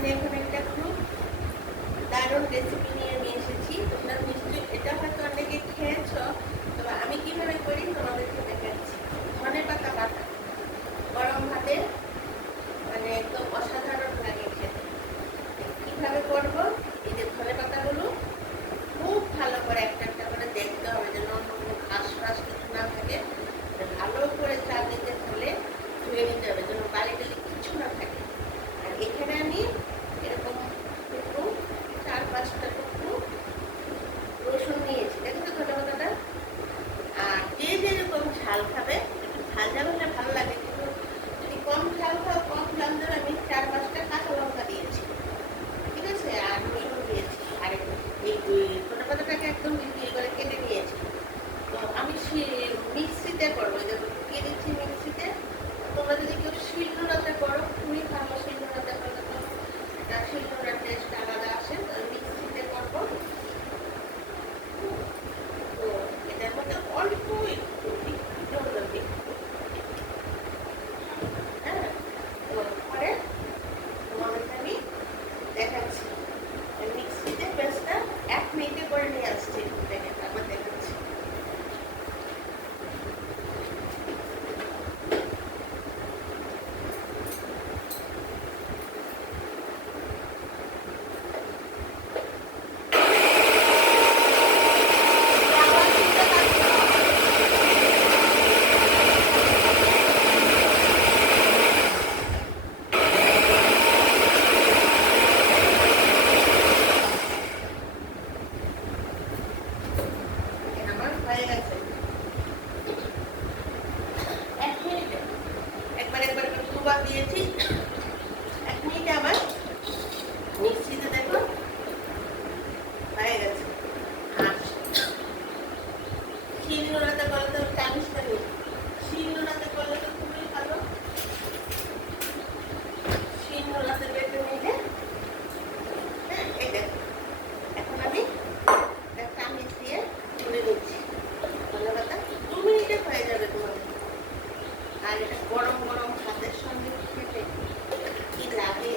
আমি এখন একটা খুব দারুণ রেসিপি নিয়ে এসেছি। তোমরা নিশ্চয়ই এটা হয়তো অনেকে খেয়েছ, তবে আমি কিভাবে করি তোমাদেরকে দেখাচ্ছি। ধনেপাতা বাটা গরম ভাতে মানে একদম অসাধারণ লাগে খেতে। কিভাবে করব, এই যে ধনেপাতাগুলো খুব ভালো করে একটা একটা করে দেখতে হবে যেন অন্য কোনো ঘাস ফাস কিছু না থাকে। ভালো করে চা দিতে হলে ধুয়ে নিতে হবে যেন বালি টালি কিছু না থাকে। আর এখানে আমি এরকম টুকরো 4-5টা টুকরো রসুন নিয়েছি, দেখো তো ধনেপাতাটা। আর যে যেরকম ঝাল খাবে, একটু ঝাল ঝাল হলে ভালো লাগে, কিন্তু যদি কম ঝাল খাও কম ঝাল দেবে। আমি 4-5টা কাঁচা লঙ্কা দিয়েছি, ঠিক আছে, আর রসুন দিয়েছি। আর এই ধনেপাতাটাকে একদম ঝিরিঝিরি করে কেটে নিয়েছি। তো আমি মিক্সিতে করবো, যে ঢুকিয়ে দিচ্ছি মিক্সিতে। তোমরা যদি কেউ শিলনোড়াতে করো খুবই ভালো, শিলনোড়াতে করলে তো শিলনোড়ার টেস্ট আলাদা আসে। তো মিক্সিতে করবো। তো এটার মধ্যে অল্প একটু লবণ দিই, হ্যাঁ। তো পরে তোমাদেরকে আমি দেখাচ্ছি মিক্সিতে পেস্টটা 1 মিনিটে করে নিয়ে আসছি। দেখে তারপর দেখাচ্ছি। আমার হয়ে গেছে 1 মিনিটে। একবার একবার করে দুবার দিয়েছি। 1 মিনিটে আমার মিক্সিতে দেখো হয়ে গেছে। আর শিলনোড়াতে করলে তো 40টা মিনিট, শিলনোড়াতে করলে তো খুবই ভালো। শিলনোড়াতে বেটে নিলে, হ্যাঁ, এই দেখো এখন আমি চামচ দিয়ে তুলে নিচ্ছি। ধন্যবাদ। 2 মিনিটে হয়ে যাবে তোমাদের। আর এটা গরম গরম ভাতের সঙ্গে খেতে কি লাগে।